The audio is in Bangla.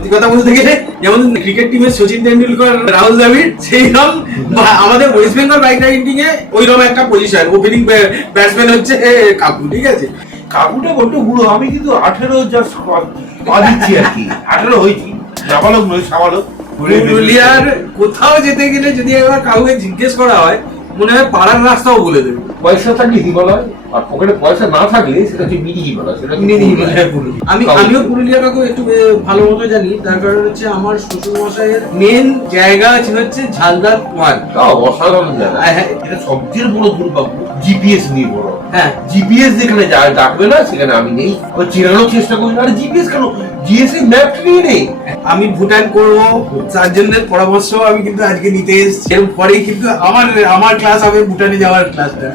সত্যি কথা বলতে গেলে যেমন ক্রিকেট টিমের সচিন তেন্ডুলকর, রাহুল দ্রাবিড়, সেইরকম আমাদের ওয়েস্ট বেঙ্গল বাইক রাইডিং এ ওইরকম একটা পজিশন। ওপেনিং ব্যাটসম্যান হচ্ছে কাকু, ঠিক আছে? কাকুটা বড্ড বুড়ো, আমি কিন্তু 18 জাস্ট পা দিচ্ছি আর কি, 18 হয়েছি, নাবালক নয় সাবালক। পুরুলিয়ার কোথাও যেতে গেলে যদি একবার কাউকে জিজ্ঞেস করা হয়, মনে হয় পাড়ার রাস্তাও বলে দেবে। পয়সা থাকলে হিমালয়, আর পকেটে পয়সা না থাকলে সেটা হচ্ছে মিনি হিমালয়, সেটা আমিও পুরুলিয়াটাকে একটু ভালো মতো জানি। তার কারণ হচ্ছে আমার শ্বশুর মশাইয়ের মেন জায়গা হচ্ছে ঝালদার ওয়ান। অসাধারণ জায়গা। এটা সবচেয়ে বড় দুর্ভাগ্য, জিপিএস নির্ভর। হ্যাঁ, জিপিএস যেখানে ডাকবে না সেখানে আমি নেই, চেনানোর চেষ্টা করি না। জিপিএস কেন, জিএসএ ম্যাপ নিয়ে নেই। আমি ভুটান করবো, চারজনের পরামর্শ আমি কিন্তু আজকে নিতে এসেছি। এর পরেই কিন্তু আমার ক্লাস হবে ভুটানে যাওয়ার ক্লাসটা।